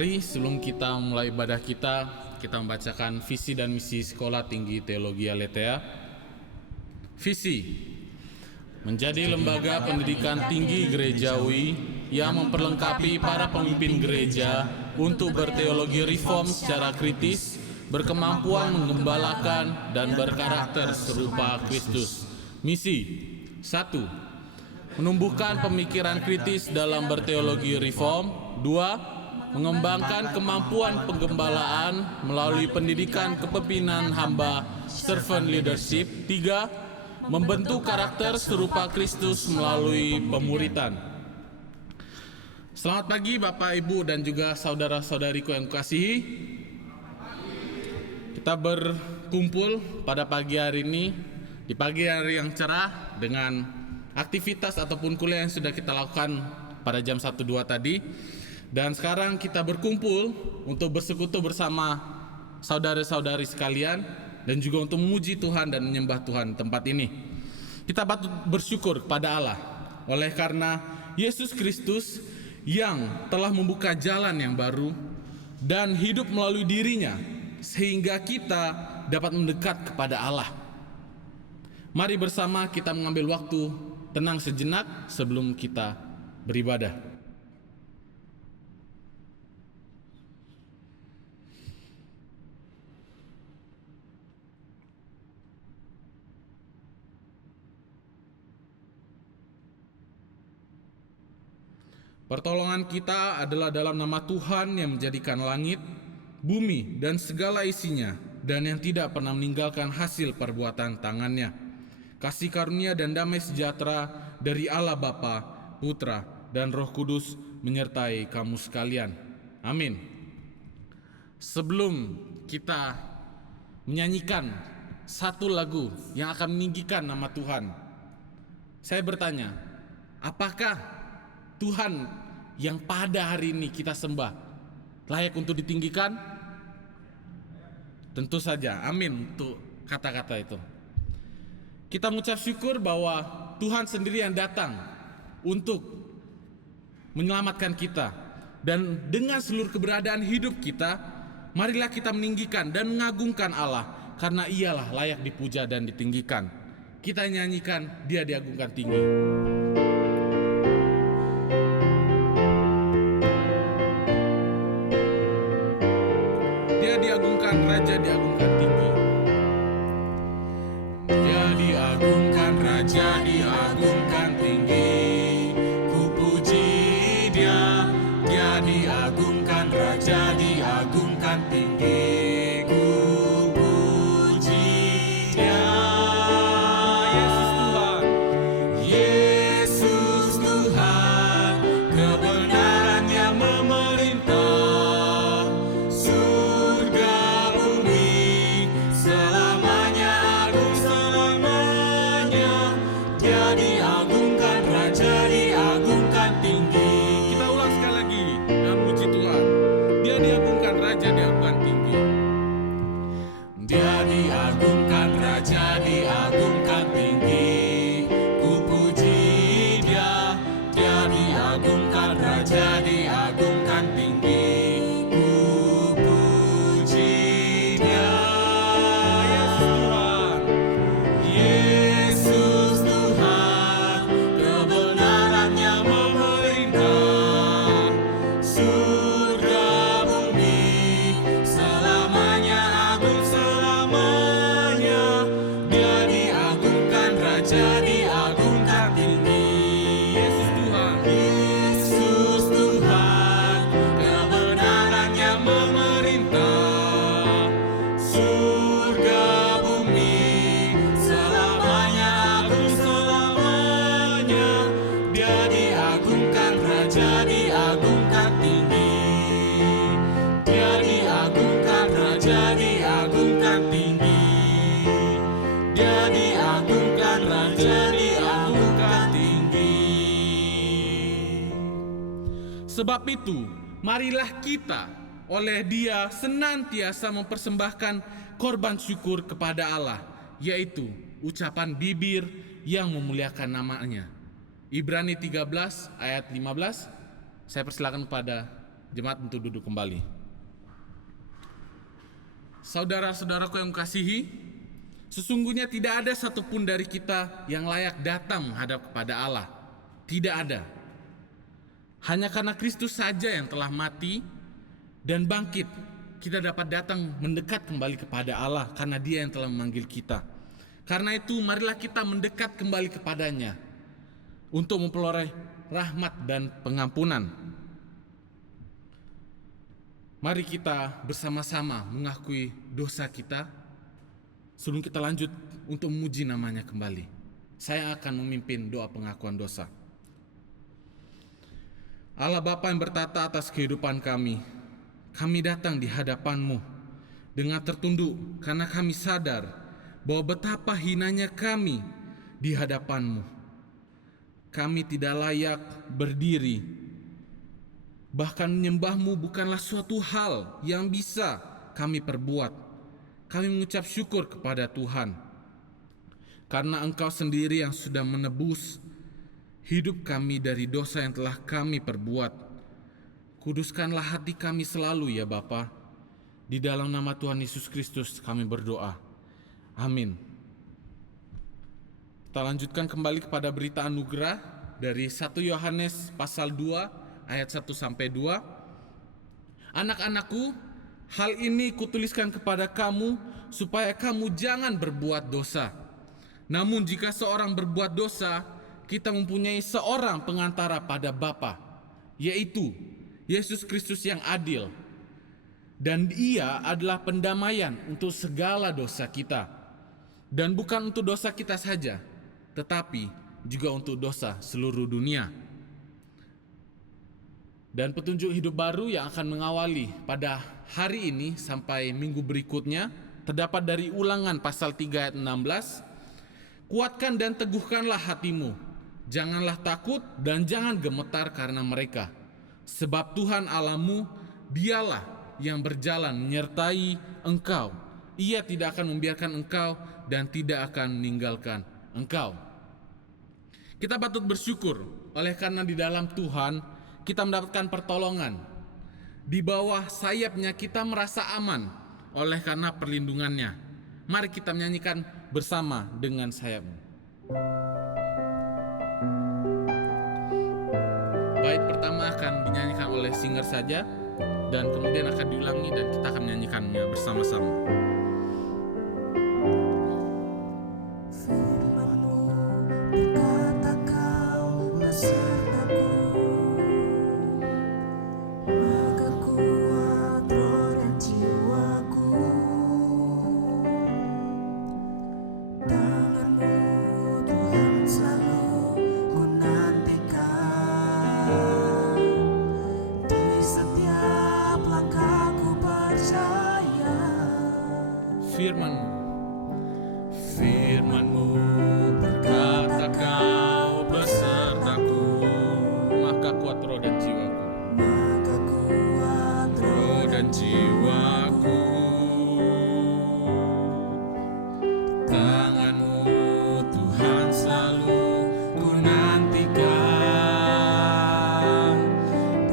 Mari sebelum kita mulai ibadah kita membacakan visi dan misi Sekolah Tinggi Teologi Aletheia. Visi: menjadi lembaga pendidikan tinggi gerejawi yang memperlengkapi para pemimpin gereja untuk berteologi reform secara kritis, berkemampuan menggembalakan dan berkarakter serupa Kristus. Misi: 1. Menumbuhkan pemikiran kritis dalam berteologi reform. 2. Mengembangkan kemampuan penggembalaan melalui pendidikan kepemimpinan hamba, servant leadership. 3. Membentuk karakter serupa Kristus melalui pemuritan. Selamat pagi Bapak, Ibu, dan juga saudara-saudariku yang kukasihi. Kita berkumpul pada pagi hari ini, di pagi hari yang cerah, dengan aktivitas ataupun kuliah yang sudah kita lakukan pada jam 1-2 tadi. Dan sekarang kita berkumpul untuk bersekutu bersama saudara-saudari sekalian dan juga untuk memuji Tuhan dan menyembah Tuhan tempat ini. Kita patut bersyukur kepada Allah oleh karena Yesus Kristus yang telah membuka jalan yang baru dan hidup melalui dirinya sehingga kita dapat mendekat kepada Allah. Mari bersama kita mengambil waktu tenang sejenak sebelum kita beribadah. Pertolongan kita adalah dalam nama Tuhan yang menjadikan langit, bumi, dan segala isinya, dan yang tidak pernah meninggalkan hasil perbuatan tangannya. Kasih karunia dan damai sejahtera dari Allah Bapa, Putra, dan Roh Kudus menyertai kamu sekalian. Amin. Sebelum kita menyanyikan satu lagu yang akan meninggikan nama Tuhan, saya bertanya, apakah Tuhan yang pada hari ini kita sembah layak untuk ditinggikan? Tentu saja, amin untuk kata-kata itu. Kita mengucap syukur bahwa Tuhan sendiri yang datang untuk menyelamatkan kita. Dan dengan seluruh keberadaan hidup kita, marilah kita meninggikan dan mengagungkan Allah, karena Ialah layak dipuja dan ditinggikan. Kita nyanyikan Dia diagungkan tinggi. Raja diagungkan tinggi. Dia diagungkan, Raja diagungkan tinggi. Ku puji Dia. Dia diagungkan, Raja diagungkan tinggi. Ku puji Dia. Yesus Tuhan, Yesus Tuhan, kebenaran yang memerintah. Sebab itu, marilah kita oleh Dia senantiasa mempersembahkan korban syukur kepada Allah, yaitu ucapan bibir yang memuliakan nama-Nya. Ibrani 13 ayat 15. Saya persilakan kepada Jemaat untuk duduk kembali. Saudara-saudaraku yang kasihi, sesungguhnya tidak ada satupun dari kita yang layak datang menghadap kepada Allah. Tidak ada. Hanya karena Kristus saja yang telah mati dan bangkit, kita dapat datang mendekat kembali kepada Allah karena Dia yang telah memanggil kita. Karena itu marilah kita mendekat kembali kepadanya untuk memperoleh rahmat dan pengampunan. Mari kita bersama-sama mengakui dosa kita sebelum kita lanjut untuk memuji namanya kembali. Saya akan memimpin doa pengakuan dosa. Allah Bapa yang bertata atas kehidupan kami datang di hadapan-Mu dengan tertunduk karena kami sadar bahwa betapa hinanya kami di hadapan-Mu. Kami tidak layak berdiri. Bahkan menyembah-Mu bukanlah suatu hal yang bisa kami perbuat. Kami mengucap syukur kepada Tuhan karena Engkau sendiri yang sudah menebus hidup kami dari dosa yang telah kami perbuat. Kuduskanlah hati kami selalu ya Bapa. Di dalam nama Tuhan Yesus Kristus kami berdoa. Amin. Kita lanjutkan kembali kepada berita anugerah dari 1 Yohanes pasal 2 ayat 1-2. Anak-anakku, hal ini kutuliskan kepada kamu supaya kamu jangan berbuat dosa. Namun jika seorang berbuat dosa, kita mempunyai seorang pengantara pada Bapa, yaitu Yesus Kristus yang adil. Dan Ia adalah pendamaian untuk segala dosa kita. Dan bukan untuk dosa kita saja, tetapi juga untuk dosa seluruh dunia. Dan petunjuk hidup baru yang akan mengawali pada hari ini sampai minggu berikutnya terdapat dari Ulangan pasal 3 ayat 16. Kuatkan dan teguhkanlah hatimu, janganlah takut dan jangan gemetar karena mereka. Sebab Tuhan Allahmu, Dialah yang berjalan menyertai engkau. Ia tidak akan membiarkan engkau dan tidak akan meninggalkan engkau. Kita patut bersyukur oleh karena di dalam Tuhan kita mendapatkan pertolongan. Di bawah sayapnya kita merasa aman oleh karena perlindungannya. Mari kita menyanyikan bersama dengan sayapmu. Bait pertama akan dinyanyikan oleh singer saja, dan kemudian akan diulangi dan kita akan menyanyikannya bersama-sama. Firman-Mu berkata Kau besertaku, maka kuat roh dan jiwaku. Tangan-Mu Tuhan selalu ku nantikan,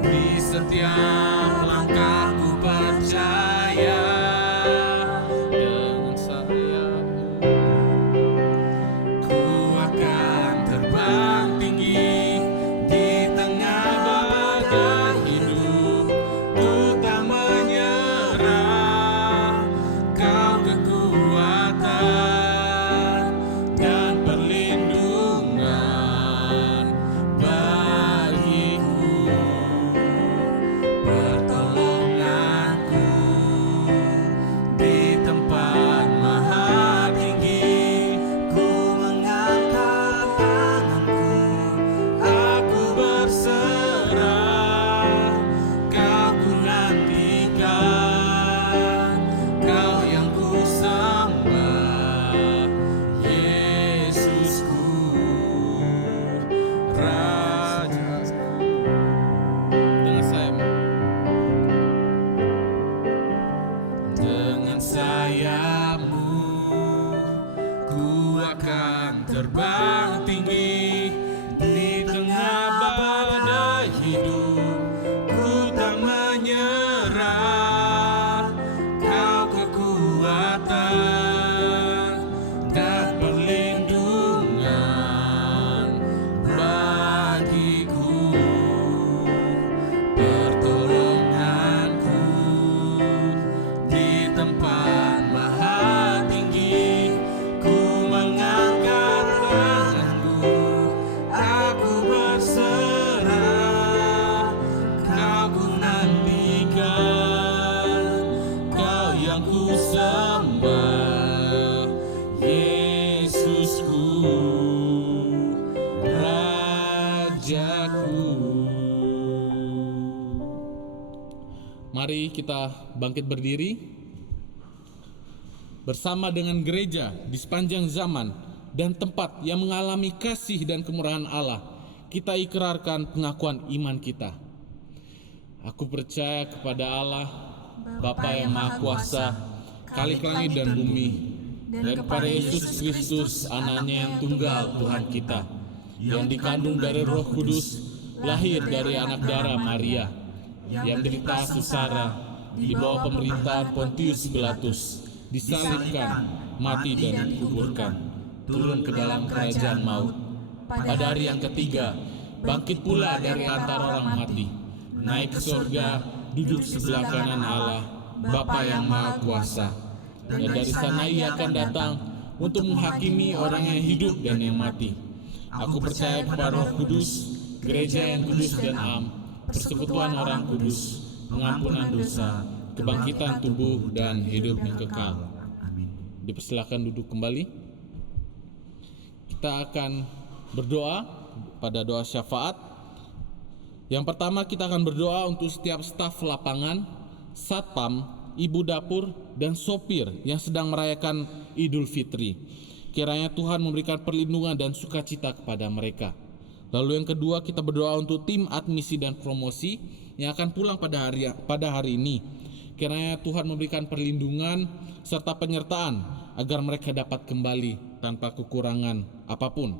di setiap langkahku percaya. Terbang tinggi di tengah badai hidup, ku tak Mari kita bangkit berdiri bersama dengan gereja di sepanjang zaman dan tempat yang mengalami kasih dan kemurahan Allah. Kita ikrarkan pengakuan iman kita. Aku percaya kepada Allah, Bapa yang Maha Kuasa, Khalik langit dan bumi, dan kepada Yesus Kristus, anaknya yang tunggal Tuhan kita, yang dikandung dari Roh Kudus, lahir dari anak darah Maria, yang menderita sengsara di bawah pemerintahan Pontius Pilatus, disalibkan, mati dan dikuburkan, turun ke dalam kerajaan maut. Pada hari yang ketiga, bangkit pula dari antara orang mati, naik ke surga, duduk sebelah kanan Allah, Bapa yang Maha Kuasa. Dan dari sana Ia akan datang untuk menghakimi orang yang hidup dan yang mati. Aku percaya kepada Roh Kudus, gereja yang kudus dan am, persekutuan orang kudus, pengampunan dosa, kebangkitan tubuh dan hidup yang kekal. Dipersilakan duduk kembali. Kita akan berdoa pada doa syafaat. Yang pertama, kita akan berdoa untuk setiap staf lapangan, satpam, ibu dapur, dan sopir yang sedang merayakan Idul Fitri. Kiranya Tuhan memberikan perlindungan dan sukacita kepada mereka. Lalu yang kedua, kita berdoa untuk tim admisi dan promosi yang akan pulang pada hari ini. Kiranya Tuhan memberikan perlindungan serta penyertaan agar mereka dapat kembali tanpa kekurangan apapun.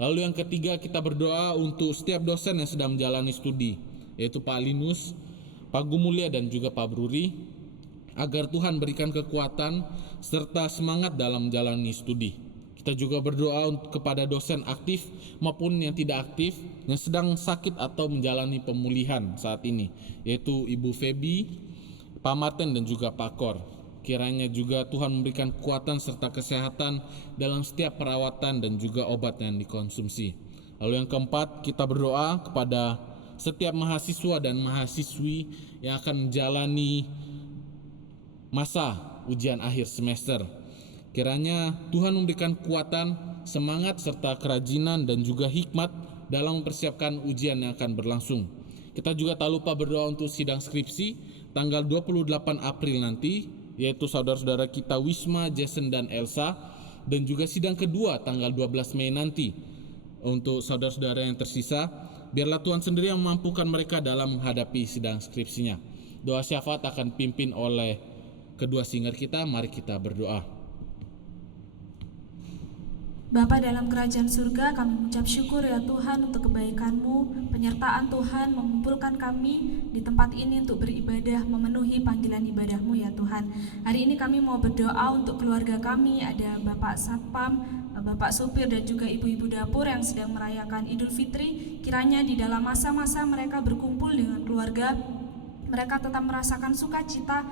Lalu yang ketiga, kita berdoa untuk setiap dosen yang sedang menjalani studi, yaitu Pak Linus, Pak Gumulia dan juga Pak Bruri, agar Tuhan berikan kekuatan serta semangat dalam menjalani studi. Kita juga berdoa kepada dosen aktif maupun yang tidak aktif yang sedang sakit atau menjalani pemulihan saat ini, yaitu Ibu Feby, Pak Martin dan juga Pak Kor. Kiranya juga Tuhan memberikan kekuatan serta kesehatan dalam setiap perawatan dan juga obat yang dikonsumsi. Lalu yang keempat, kita berdoa kepada setiap mahasiswa dan mahasiswi yang akan menjalani masa ujian akhir semester. Kiranya Tuhan memberikan kekuatan, semangat serta kerajinan dan juga hikmat dalam mempersiapkan ujian yang akan berlangsung. Kita juga tak lupa berdoa untuk sidang skripsi tanggal 28 April nanti, yaitu saudara-saudara kita Wisma, Jason dan Elsa, dan juga sidang kedua tanggal 12 Mei nanti untuk saudara-saudara yang tersisa. Biarlah Tuhan sendiri yang memampukan mereka dalam menghadapi sidang skripsinya. Doa syafaat akan dipimpin oleh kedua singer kita. Mari kita berdoa. Bapa dalam kerajaan surga, kami mengucap syukur ya Tuhan untuk kebaikan-Mu, penyertaan Tuhan mengumpulkan kami di tempat ini untuk beribadah, memenuhi panggilan ibadah-Mu ya Tuhan. Hari ini kami mau berdoa untuk keluarga kami, ada Bapak Satpam, Bapak Sopir dan juga ibu-ibu dapur yang sedang merayakan Idul Fitri. Kiranya di dalam masa-masa mereka berkumpul dengan keluarga, mereka tetap merasakan sukacita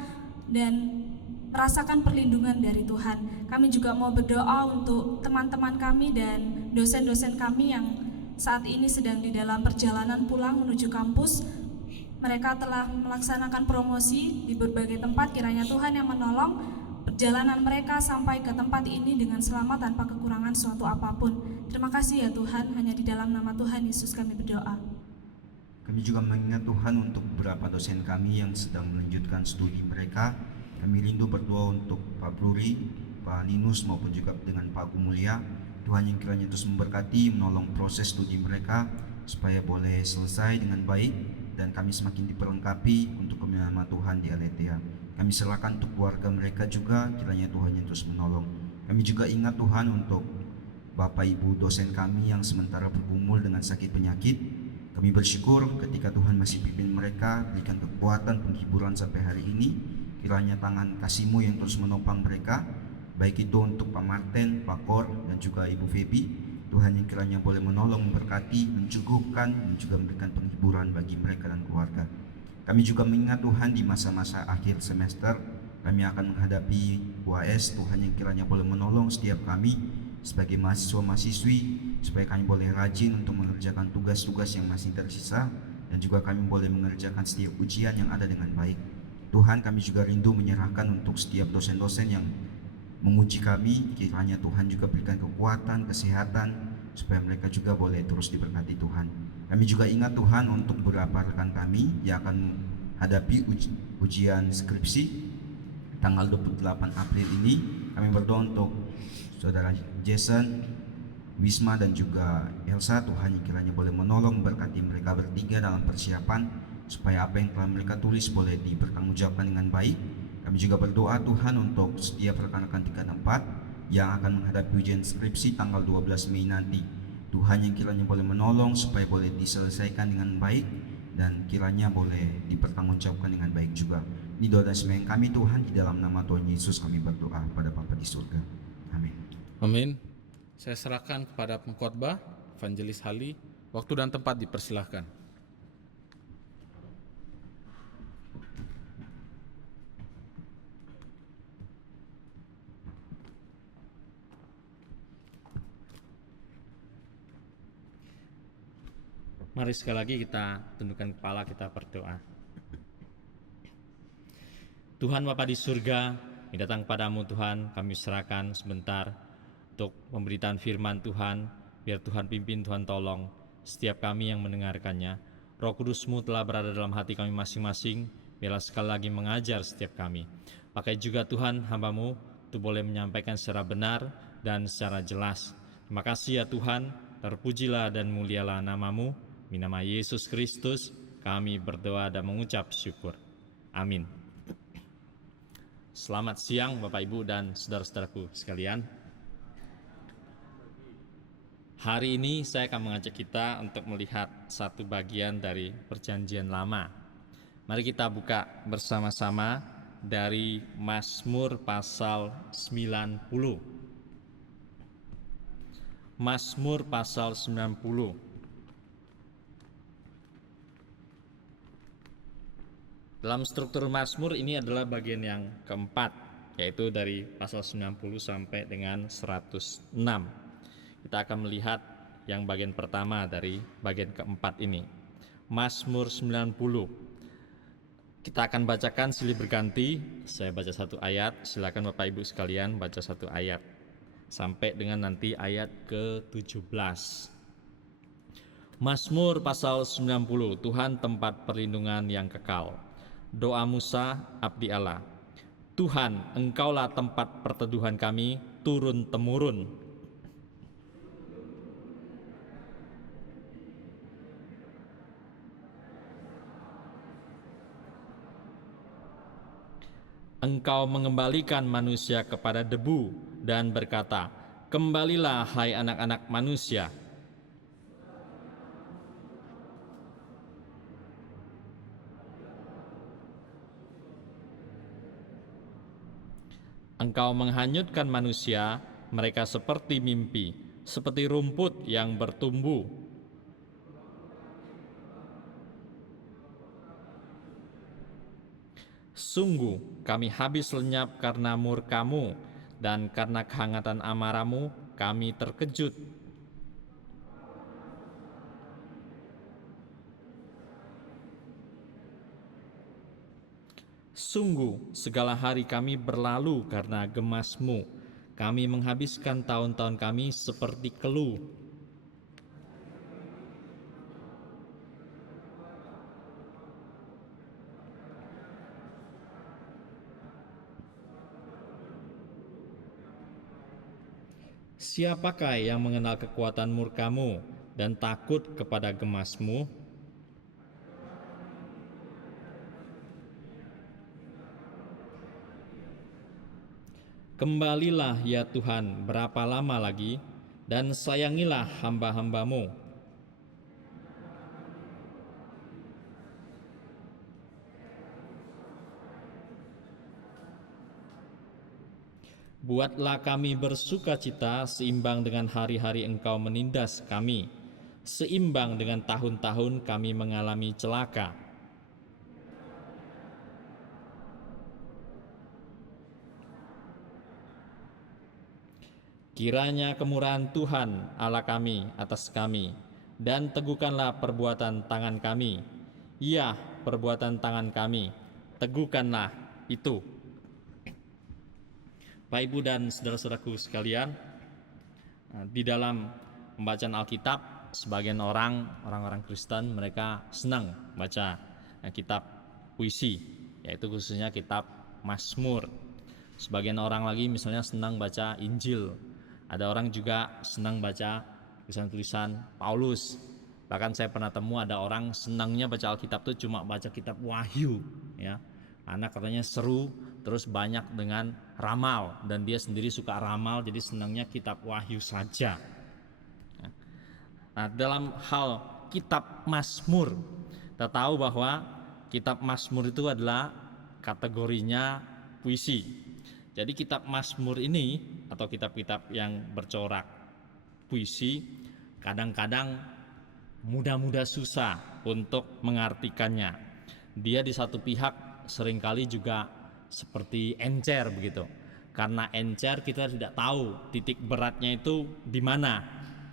dan merasakan perlindungan dari Tuhan. Kami juga mau berdoa untuk teman-teman kami dan dosen-dosen kami yang saat ini sedang di dalam perjalanan pulang menuju kampus. Mereka telah melaksanakan promosi di berbagai tempat. Kiranya Tuhan yang menolong perjalanan mereka sampai ke tempat ini dengan selamat tanpa kekurangan suatu apapun. Terima kasih ya Tuhan, hanya di dalam nama Tuhan Yesus kami berdoa. Kami juga mengingat Tuhan untuk beberapa dosen kami yang sedang melanjutkan studi mereka. Kami rindu berdoa untuk Pak Bruri, Pak Linus maupun juga dengan Pak Gumulia. Tuhan yang kiranya terus memberkati, menolong proses studi mereka supaya boleh selesai dengan baik dan kami semakin diperlengkapi untuk kemuliaan nama Tuhan di Aletheia. Kami serahkan untuk keluarga mereka juga, kiranya Tuhan yang terus menolong. Kami juga ingat Tuhan untuk Bapak Ibu dosen kami yang sementara bergumul dengan sakit penyakit. Kami bersyukur ketika Tuhan masih pimpin mereka, berikan kekuatan penghiburan sampai hari ini. Kiranya tangan kasih-Mu yang terus menopang mereka, baik itu untuk Pak Martin, Pak Kor, dan juga Ibu Feby. Tuhan yang kiranya boleh menolong, memberkati, mencukupkan, dan juga memberikan penghiburan bagi mereka dan keluarga. Kami juga mengingat Tuhan di masa-masa akhir semester, kami akan menghadapi UAS. Tuhan yang kiranya boleh menolong setiap kami sebagai mahasiswa-mahasiswi, supaya kami boleh rajin untuk mengerjakan tugas-tugas yang masih tersisa, dan juga kami boleh mengerjakan setiap ujian yang ada dengan baik. Tuhan, kami juga rindu menyerahkan untuk setiap dosen-dosen yang menguji kami. Kiranya Tuhan juga berikan kekuatan, kesehatan, supaya mereka juga boleh terus diberkati Tuhan. Kami juga ingat Tuhan untuk beberapa rekan kami yang akan menghadapi ujian skripsi tanggal 28 April ini. Kami berdoa untuk saudara Jason, Wisma dan juga Elsa. Tuhan yang kiranya boleh menolong berkati mereka bertiga dalam persiapan supaya apa yang telah mereka tulis boleh dipertanggungjawabkan dengan baik. Kami juga berdoa Tuhan untuk setiap rekan-rekan 3 dan 4 yang akan menghadapi ujian skripsi tanggal 12 Mei nanti. Tuhan yang kiranya boleh menolong supaya boleh diselesaikan dengan baik dan kiranya boleh dipertanggungjawabkan dengan baik juga. Ini doa dan sembahyang kami Tuhan, di dalam nama Tuhan Yesus kami berdoa pada Bapa di surga. Amin. Amin. Saya serahkan kepada pengkhotbah Evangelis Hali. Waktu dan tempat dipersilahkan. Mari sekali lagi kita tundukkan kepala, kita berdoa. Tuhan Bapa di surga, kami datang padamu Tuhan, kami serahkan sebentar untuk pemberitaan firman Tuhan. Biar Tuhan pimpin, Tuhan tolong setiap kami yang mendengarkannya. Roh Kudus-Mu telah berada dalam hati kami masing-masing, biarlah sekali lagi mengajar setiap kami. Pakai juga Tuhan hamba-Mu untuk boleh menyampaikan secara benar dan secara jelas. Terima kasih ya Tuhan, terpujilah dan mulialah nama-Mu. Di nama Yesus Kristus kami berdoa dan mengucap syukur. Amin. Selamat siang Bapak Ibu dan saudara-saudaraku sekalian. Hari ini saya akan mengajak kita untuk melihat satu bagian dari Perjanjian Lama. Mari kita buka bersama-sama dari Mazmur pasal 90. Mazmur pasal 90. Dalam struktur Mazmur ini adalah bagian yang keempat, yaitu dari pasal 90 sampai dengan 106. Kita akan melihat yang bagian pertama dari bagian keempat ini. Mazmur 90. Kita akan bacakan silih berganti. Saya baca satu ayat, silakan Bapak Ibu sekalian baca satu ayat sampai dengan nanti ayat ke-17. Mazmur pasal 90. Tuhan tempat perlindungan yang kekal. Doa Musa, abdi Allah. Tuhan, Engkaulah tempat perteduhan kami turun-temurun. Engkau mengembalikan manusia kepada debu dan berkata, kembalilah hai anak-anak manusia. Engkau menghanyutkan manusia, mereka seperti mimpi, seperti rumput yang bertumbuh. Sungguh kami habis lenyap karena murka-Mu, dan karena kehangatan amarah-Mu kami terkejut. Sungguh segala hari kami berlalu karena gemas-Mu. Kami menghabiskan tahun-tahun kami seperti keluh. Siapakah yang mengenal kekuatan murka-Mu dan takut kepada gemas-Mu? Kembalilah ya Tuhan, berapa lama lagi, dan sayangilah hamba-hamba-Mu. Buatlah kami bersukacita seimbang dengan hari-hari Engkau menindas kami, seimbang dengan tahun-tahun kami mengalami celaka. Kiranya kemurahan Tuhan Allah kami atas kami, dan teguhkanlah perbuatan tangan kami. Ya, perbuatan tangan kami, teguhkanlah itu. Bapak Ibu dan saudara-saudaraku sekalian, di dalam pembacaan Alkitab, sebagian orang-orang Kristen mereka senang baca kitab puisi, yaitu khususnya kitab Mazmur. Sebagian orang lagi misalnya senang baca Injil. Ada orang juga senang baca tulisan-tulisan Paulus. Bahkan saya pernah temu ada orang senangnya baca Alkitab itu cuma baca kitab Wahyu, ya. Karena katanya seru, terus banyak dengan ramal, dan dia sendiri suka ramal, jadi senangnya kitab Wahyu saja. Nah, dalam hal kitab Mazmur, kita tahu bahwa kitab Mazmur itu adalah kategorinya puisi. Jadi kitab Mazmur ini atau kitab-kitab yang bercorak puisi kadang-kadang mudah-mudah susah untuk mengartikannya. Dia di satu pihak seringkali juga seperti encer begitu. Karena encer kita tidak tahu titik beratnya itu di mana.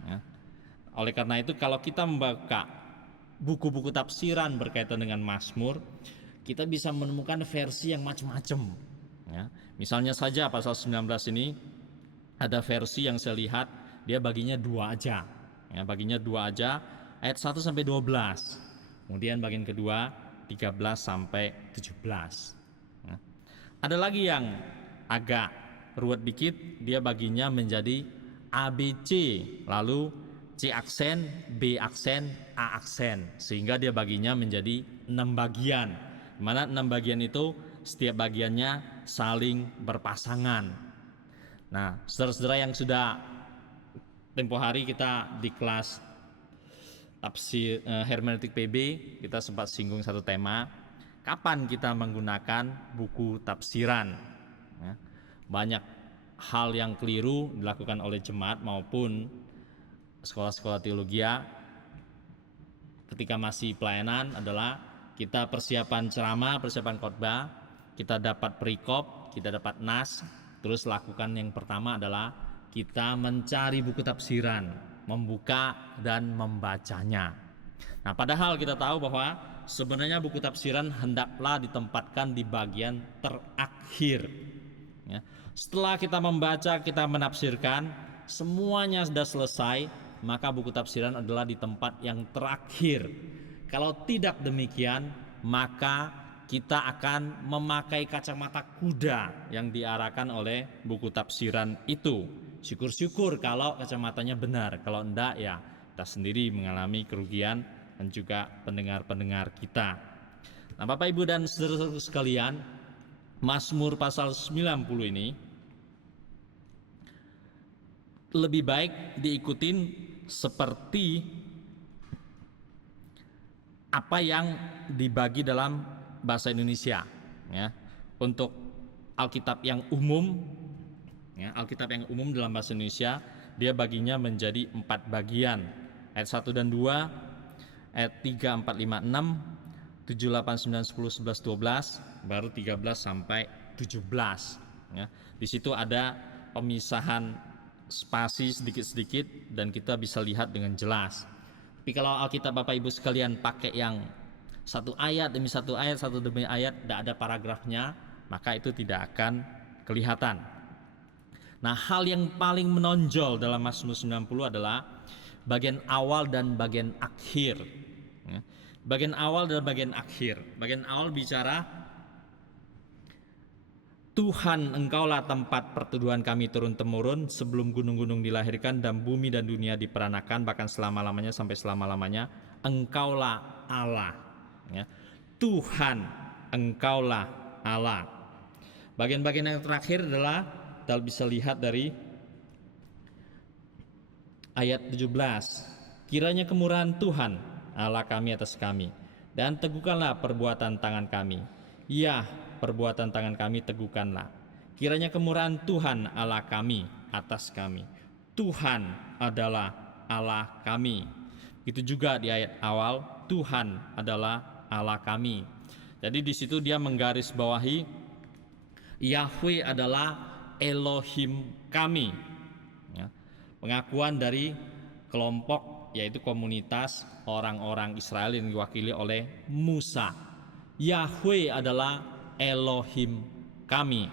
Ya. Oleh karena itu kalau kita membaca buku-buku tafsiran berkaitan dengan Mazmur, kita bisa menemukan versi yang macam-macam. Ya. Misalnya saja pasal 19 ini ada versi yang saya lihat dia baginya 2 aja. Ya, baginya 2 aja, ayat 1 sampai 12. Kemudian bagian kedua 13 sampai 17. Ya. Ada lagi yang agak ruwet dikit, dia baginya menjadi ABC, lalu C aksen, B aksen, A aksen, sehingga dia baginya menjadi 6 bagian. Di mana 6 bagian itu setiap bagiannya saling berpasangan. Nah, saudara-saudara yang sudah tempo hari kita di kelas tafsir hermeneutik PB, kita sempat singgung satu tema, kapan kita menggunakan buku tafsiran. Ya, banyak hal yang keliru dilakukan oleh jemaat maupun sekolah-sekolah teologi ketika masih pelayanan adalah kita persiapan ceramah, persiapan khotbah, kita dapat perikop, kita dapat nas, terus lakukan yang pertama adalah kita mencari buku tafsiran, membuka dan membacanya. Nah, padahal kita tahu bahwa sebenarnya buku tafsiran hendaklah ditempatkan di bagian terakhir. Ya. Setelah kita membaca, kita menafsirkan, semuanya sudah selesai, maka buku tafsiran adalah di tempat yang terakhir. Kalau tidak demikian, maka kita akan memakai kacamata kuda yang diarahkan oleh buku tafsiran itu. Syukur-syukur kalau kacamatanya benar, kalau enggak ya kita sendiri mengalami kerugian dan juga pendengar-pendengar kita. Nah, Bapak Ibu dan saudara sekalian, Mazmur pasal 90 ini lebih baik diikutin seperti apa yang dibagi dalam bahasa Indonesia, ya. Untuk Alkitab yang umum, ya, Alkitab yang umum dalam bahasa Indonesia dia baginya menjadi 4 bagian, ayat 1 dan 2, ayat 3, 4, 5, 6, 7, 8, 9, 10, 11, 12, baru 13 sampai 17. Ya. Di situ ada pemisahan spasi sedikit-sedikit dan kita bisa lihat dengan jelas. Tapi kalau Alkitab Bapak Ibu sekalian pakai yang satu ayat demi satu ayat, satu demi ayat, tidak ada paragrafnya, maka itu tidak akan kelihatan. Nah, hal yang paling menonjol dalam Mazmur 90 adalah bagian awal dan bagian akhir. Ya. Bagian awal dan bagian akhir. Bagian awal bicara, Tuhan, Engkaulah tempat perteduhan kami turun-temurun sebelum gunung-gunung dilahirkan dan bumi dan dunia diperanakan, bahkan selama-lamanya sampai selama-lamanya. Engkaulah Allah. Ya. Tuhan, Engkaulah Allah. Bagian-bagian yang terakhir adalah kita bisa lihat dari ayat 17. Kiranya kemurahan Tuhan Allah kami atas kami, dan teguhkanlah perbuatan tangan kami. Ya, perbuatan tangan kami teguhkanlah. Kiranya kemurahan Tuhan Allah kami atas kami. Tuhan adalah Allah kami. Itu juga di ayat awal, Tuhan adalah Allah kami. Jadi di situ dia menggarisbawahi Yahweh adalah Elohim kami. Ya. Pengakuan dari kelompok, yaitu komunitas orang-orang Israel yang diwakili oleh Musa. Yahweh adalah Elohim kami.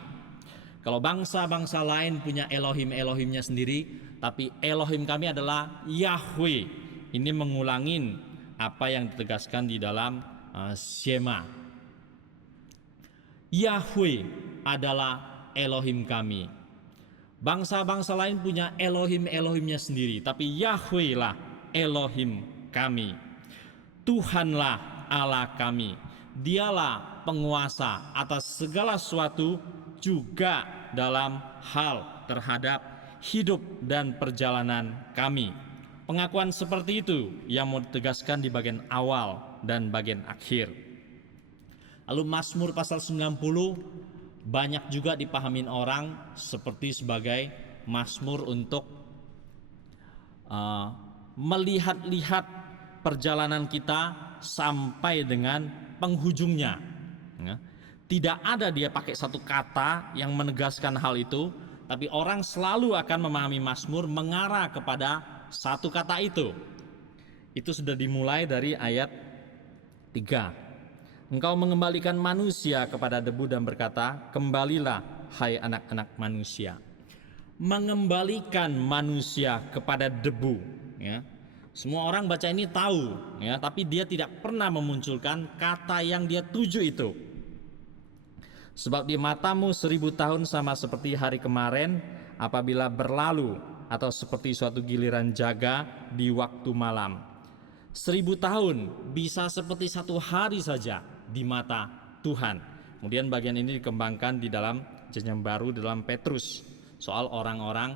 Kalau bangsa-bangsa lain punya Elohim-Elohimnya sendiri, tapi Elohim kami adalah Yahweh. Ini mengulangin apa yang ditegaskan di dalam Shema. Yahweh adalah Elohim kami. Bangsa-bangsa lain punya Elohim-Elohimnya sendiri, tapi Yahweh lah Elohim kami. Tuhanlah Allah kami. Dialah penguasa atas segala sesuatu, juga dalam hal terhadap hidup dan perjalanan kami. Pengakuan seperti itu yang mau ditegaskan di bagian awal dan bagian akhir. Lalu Mazmur pasal 90 banyak juga dipahamin orang seperti sebagai mazmur untuk melihat-lihat perjalanan kita sampai dengan penghujungnya. Ya. Tidak ada dia pakai satu kata yang menegaskan hal itu, tapi orang selalu akan memahami mazmur mengarah kepada satu kata itu. Itu sudah dimulai dari ayat 3. Engkau mengembalikan manusia kepada debu dan berkata, kembalilah hai anak-anak manusia. Mengembalikan manusia kepada debu, ya. Semua orang baca ini tahu, ya, tapi dia tidak pernah memunculkan kata yang dia tuju itu. Sebab di matamu 1000 tahun sama seperti hari kemarin apabila berlalu, atau seperti suatu giliran jaga di waktu malam. 1000 tahun bisa seperti satu hari saja di mata Tuhan. Kemudian bagian ini dikembangkan di dalam Perjanjian Baru dalam Petrus, soal orang-orang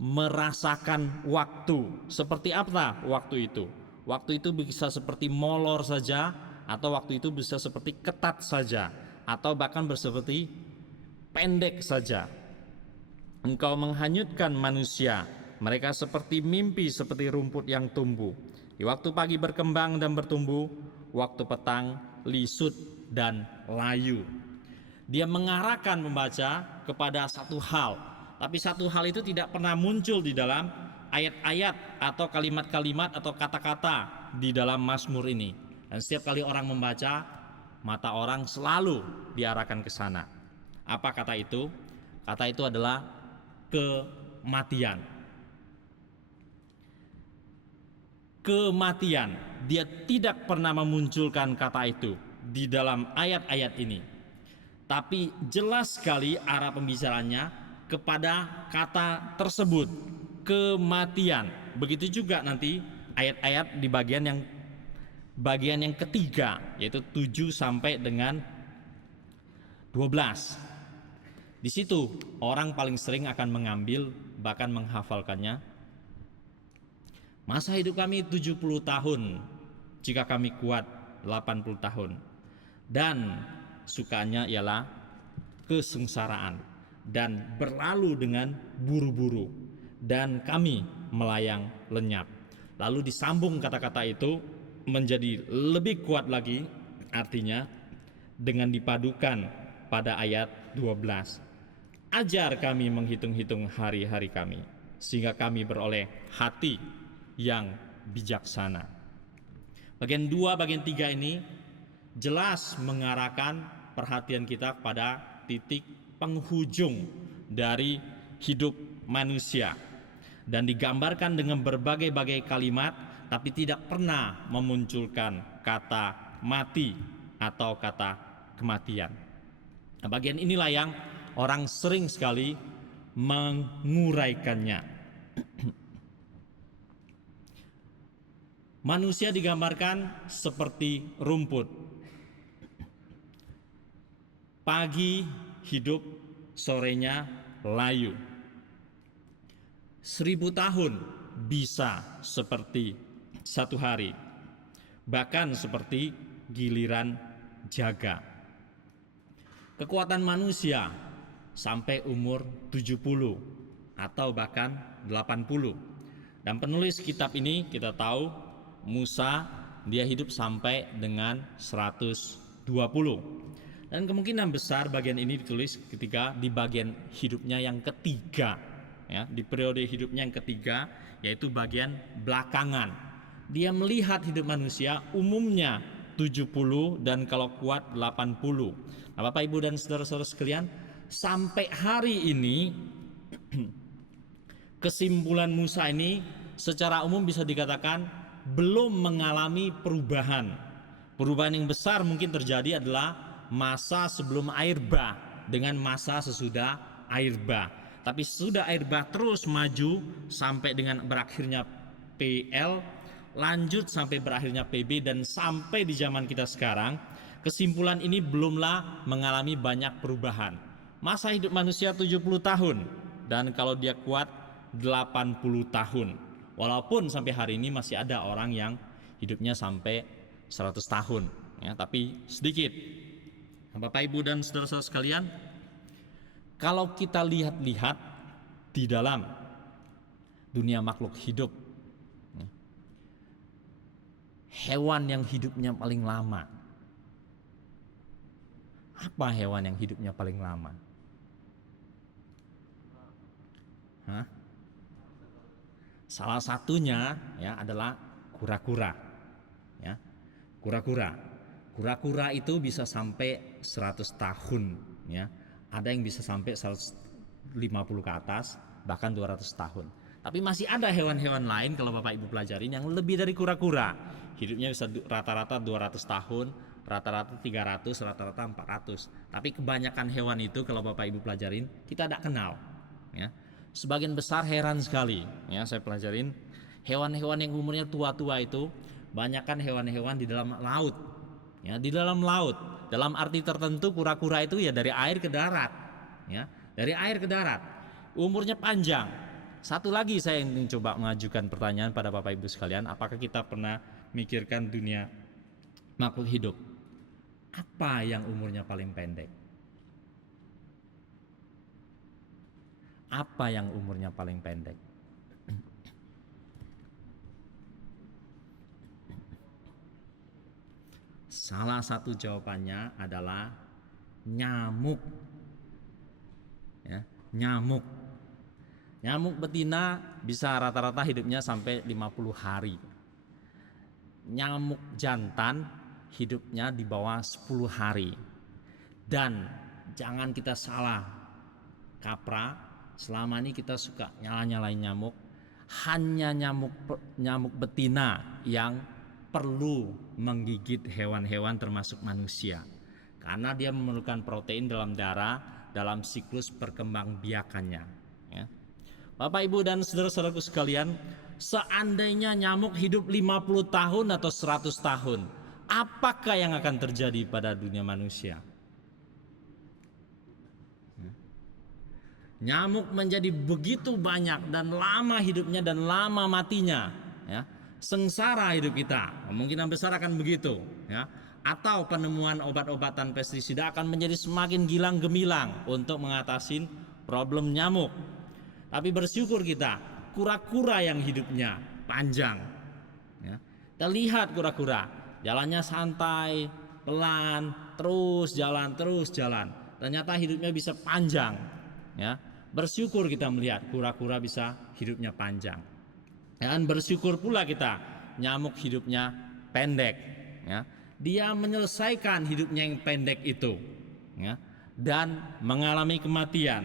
merasakan waktu. Seperti apa waktu itu? Waktu itu bisa seperti molor saja, atau waktu itu bisa seperti ketat saja, atau bahkan seperti pendek saja. Engkau menghanyutkan manusia, mereka seperti mimpi, seperti rumput yang tumbuh. Di waktu pagi berkembang dan bertumbuh, waktu petang lisut dan layu. Dia mengarahkan membaca kepada satu hal, tapi satu hal itu tidak pernah muncul di dalam ayat-ayat atau kalimat-kalimat atau kata-kata di dalam Mazmur ini. Dan setiap kali orang membaca, mata orang selalu diarahkan ke sana. Apa kata itu? Kata itu adalah kematian. Kematian. Dia tidak pernah memunculkan kata itu di dalam ayat-ayat ini. Tapi jelas sekali arah pembicaraannya kepada kata tersebut, kematian. Begitu juga nanti ayat-ayat di bagian yang ketiga, yaitu 7 sampai dengan 12. Di situ orang paling sering akan mengambil, bahkan menghafalkannya. Masa hidup kami 70 tahun, jika kami kuat 80 tahun. Dan sukanya ialah kesengsaraan dan berlalu dengan buru-buru, dan kami melayang lenyap. Lalu disambung kata-kata itu menjadi lebih kuat lagi, artinya dengan dipadukan pada ayat 12. Ajar kami menghitung-hitung hari-hari kami, sehingga kami beroleh hati yang bijaksana. Bagian 2, bagian 3 ini jelas mengarahkan perhatian kita pada titik penghujung dari hidup manusia, dan digambarkan dengan berbagai-bagai kalimat, tapi tidak pernah memunculkan kata mati atau kata kematian. Nah, bagian inilah yang orang sering sekali menguraikannya. Manusia digambarkan seperti rumput. Pagi hidup, sorenya layu. 1000 tahun bisa seperti satu hari, bahkan seperti giliran jaga. Kekuatan manusia sampai umur 70 atau bahkan 80. Dan penulis kitab ini kita tahu Musa, dia hidup sampai dengan 120. Dan kemungkinan besar bagian ini ditulis ketika di bagian hidupnya yang ketiga, ya, di periode hidupnya yang ketiga, yaitu bagian belakangan. Dia melihat hidup manusia umumnya 70 dan kalau kuat 80. Nah, Bapak Ibu dan saudara-saudara sekalian, sampai hari ini kesimpulan Musa ini secara umum bisa dikatakan belum mengalami perubahan. Perubahan yang besar mungkin terjadi adalah masa sebelum air bah dengan masa sesudah air bah. Tapi sudah air bah terus maju sampai dengan berakhirnya PL, lanjut sampai berakhirnya PB, dan sampai di zaman kita sekarang. Kesimpulan ini belumlah mengalami banyak perubahan. Masa hidup manusia 70 tahun, dan kalau dia kuat 80 tahun. Walaupun sampai hari ini masih ada orang yang hidupnya sampai 100 tahun, ya, tapi sedikit. Bapak, Ibu, dan saudara-saudara sekalian, kalau kita lihat-lihat di dalam dunia makhluk hidup, hewan yang hidupnya paling lama, apa hewan yang hidupnya paling lama? Salah satunya ya adalah kura-kura. Ya, kura-kura itu bisa sampai 100 tahun, ya. Ada yang bisa sampai 150 ke atas, bahkan 200 tahun. Tapi masih ada hewan-hewan lain kalau Bapak Ibu pelajarin yang lebih dari kura-kura. Hidupnya bisa rata-rata 200 tahun, rata-rata 300, rata-rata 400. Tapi kebanyakan hewan itu kalau Bapak Ibu pelajarin kita tidak kenal, ya. Sebagian besar heran sekali, ya, saya pelajarin hewan-hewan yang umurnya tua-tua itu banyakkan hewan-hewan di dalam laut, ya, di dalam laut. Dalam arti tertentu kura-kura itu ya dari air ke darat, ya, dari air ke darat. Umurnya panjang. Satu lagi saya ingin coba mengajukan pertanyaan pada Bapak Ibu sekalian, apakah kita pernah mikirkan dunia makhluk hidup? Apa yang umurnya paling pendek? Apa yang umurnya paling pendek? Salah satu jawabannya adalah nyamuk. Ya, nyamuk. Nyamuk betina bisa rata-rata hidupnya sampai 50 hari. Nyamuk jantan hidupnya di bawah 10 hari. Dan jangan kita salah kaprah, selama ini kita suka nyala-nyalain nyamuk. Hanya nyamuk betina yang perlu menggigit hewan-hewan termasuk manusia, karena dia memerlukan protein dalam darah dalam siklus perkembangbiakannya, ya. Bapak, Ibu, dan saudara-saudaraku sekalian, seandainya nyamuk hidup 50 tahun atau 100 tahun, apakah yang akan terjadi pada dunia manusia? Nyamuk menjadi begitu banyak dan lama hidupnya dan lama matinya, ya. Sengsara hidup kita, kemungkinan besar akan begitu, ya. Atau penemuan obat-obatan pestisida akan menjadi semakin gilang gemilang untuk mengatasi problem nyamuk. Tapi bersyukur kita, kura-kura yang hidupnya panjang, ya. Kita lihat kura-kura, jalannya santai, pelan, terus jalan. Ternyata hidupnya bisa panjang, ya. Bersyukur kita melihat kura-kura bisa hidupnya panjang. Dan bersyukur pula kita nyamuk hidupnya pendek, ya. Dia menyelesaikan hidupnya yang pendek itu, ya, dan mengalami kematian.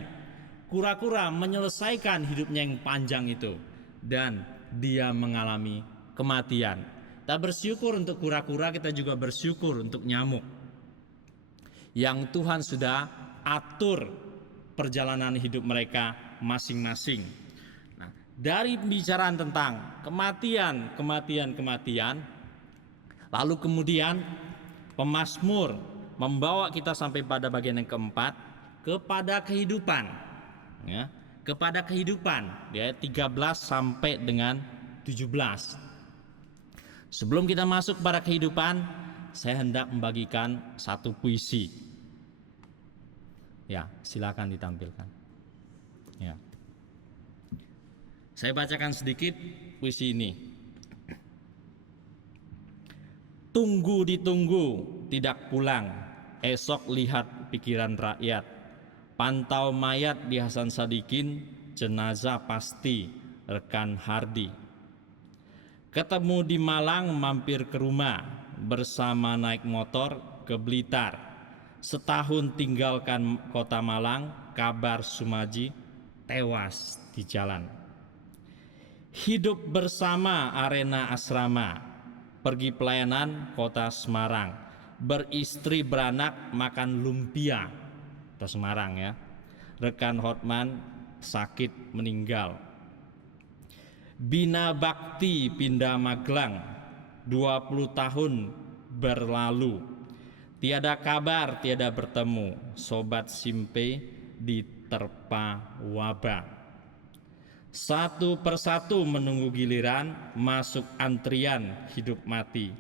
Kura-kura menyelesaikan hidupnya yang panjang itu dan dia mengalami kematian. Kita bersyukur untuk kura-kura, kita juga bersyukur untuk nyamuk yang Tuhan sudah atur perjalanan hidup mereka masing-masing. Dari pembicaraan tentang kematian, lalu kemudian pemazmur membawa kita sampai pada bagian yang keempat, kepada kehidupan, ya, kepada kehidupan, ya, 13 sampai dengan 17. Sebelum kita masuk pada kehidupan, saya hendak membagikan satu puisi. Ya, silakan ditampilkan. Ya. Saya bacakan sedikit puisi ini. Tunggu ditunggu, tidak pulang. Esok lihat pikiran rakyat. Pantau mayat di Hasan Sadikin, jenazah pasti rekan Hardi. Ketemu di Malang, mampir ke rumah, bersama naik motor ke Blitar. Setahun tinggalkan kota Malang, kabar Sumaji tewas di jalan. Hidup bersama arena asrama, pergi pelayanan kota Semarang. beristri beranak makan lumpia ke Semarang ya. Rekan Hotman sakit meninggal. Bina Bakti pindah Magelang 20 tahun berlalu. Tiada kabar, tiada bertemu. Sobat Simpe diterpa wabah. Satu persatu menunggu giliran, masuk antrian hidup mati.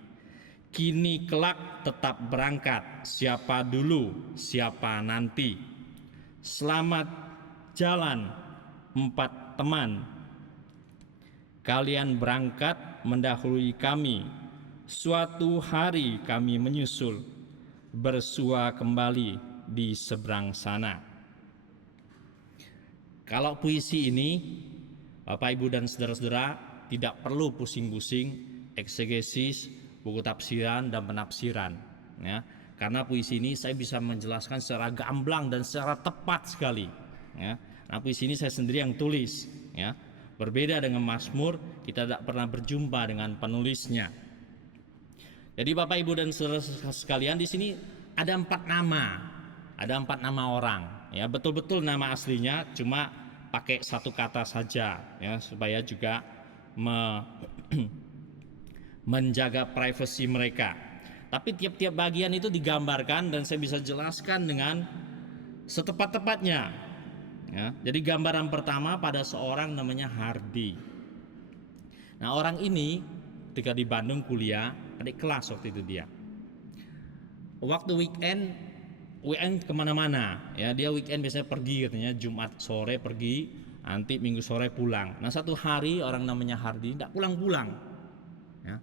Kini kelak tetap berangkat, siapa dulu, siapa nanti. Selamat jalan 4 teman. Kalian berangkat mendahului kami. Suatu hari kami menyusul, bersua kembali di seberang sana. Kalau puisi ini, Bapak Ibu dan saudara-saudara, tidak perlu pusing-pusing eksegesis, buku tafsiran dan penafsiran ya. Karena puisi ini saya bisa menjelaskan secara gamblang dan secara tepat sekali ya. Nah, puisi ini saya sendiri yang tulis ya. Berbeda dengan Mazmur, kita tidak pernah berjumpa dengan penulisnya. Jadi Bapak Ibu dan saudara sekalian, di sini ada 4 nama. Ada 4 nama orang ya. Betul-betul nama aslinya, cuma pakai satu kata saja ya, supaya juga menjaga privasi mereka. Tapi tiap-tiap bagian itu digambarkan dan saya bisa jelaskan dengan setepat-tepatnya ya. Jadi gambaran pertama pada seorang namanya Hardi. Nah, orang ini ketika di Bandung kuliah, adik kelas waktu itu dia. Waktu weekend kemana-mana ya, dia weekend biasanya pergi katanya, Jumat sore pergi, nanti Minggu sore pulang. Nah, satu hari orang namanya Hardi tidak pulang-pulang ya.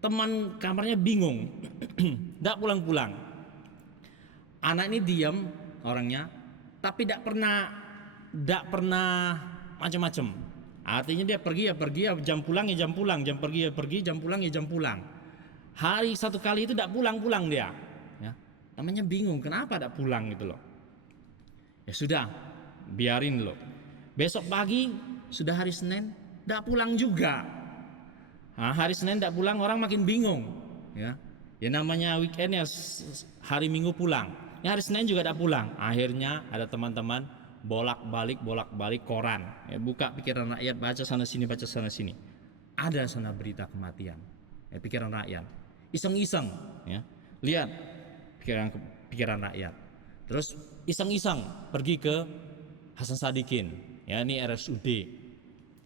Teman kamarnya bingung tidak pulang-pulang. Anak ini diam orangnya, tapi tidak pernah macam-macam. Artinya dia pergi ya jam pulang ya jam pulang, jam pergi ya pergi, jam pulang ya jam pulang. Hari satu kali itu tidak pulang-pulang dia ya. Namanya bingung, kenapa tidak pulang gitu loh. Ya sudah, biarin loh. Besok pagi sudah hari Senin, tidak pulang juga. Nah, hari Senin tidak pulang, orang makin bingung ya. Ya namanya weekend ya, hari Minggu pulang. Ya hari Senin juga tidak pulang. Akhirnya ada teman-teman bolak-balik koran ya, buka Pikiran Rakyat, baca sana sini. Ada sana berita kematian ya, Pikiran Rakyat. Iseng-iseng ya, lihat Pikiran Rakyat. Terus iseng-iseng pergi ke Hasan Sadikin ya, ini RSUD